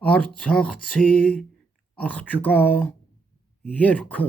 Արցախցի աղջկա երգը։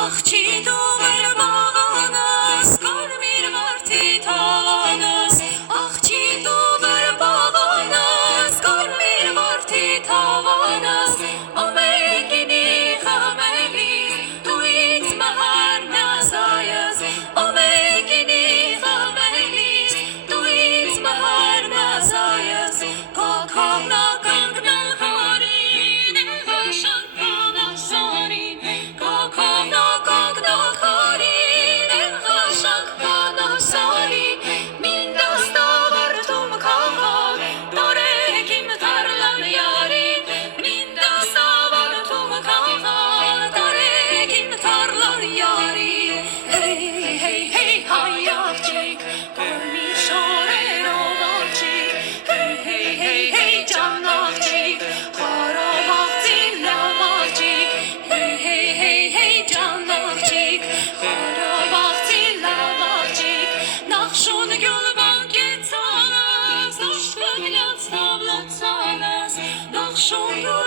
Աղջի դու վերբաղանաս, կարմիր վարդի թավանաս, աղջի դու վերբաղանաս, կարմիր վարդի թավանաս, ամենգինի խամելիս, դու ինձ մահարնաս այս, ամենգինի խամելիս, դու ինձ մահարնաս այս, կոքովնա կանգնալ խորին, հաշանքանա սարին, կոքովնա կանգնալ խորին, հաշանքանա սարին, մինդաստա վարդում քաղաք, տորեք իմ թարլան յարին, մինդաստա վարդում քաղաք, տորեք իմ թարլան յարին, հեյ, հեյ, հեյ, հայ աղջիկ, կարմիր շորերով աղջիկ, հեյ, հեյ, հեյ, ջան աղջիկ, խորով աղձին լավ աղջիկ, հեյ, հեյ, հեյ, ջան աղջիկ, խորով աղձին լավ աղջիկ, նախշուն գյուլ բանկեցանաս, աշկագլյաց թավլացանաս, նախշուն գյուլ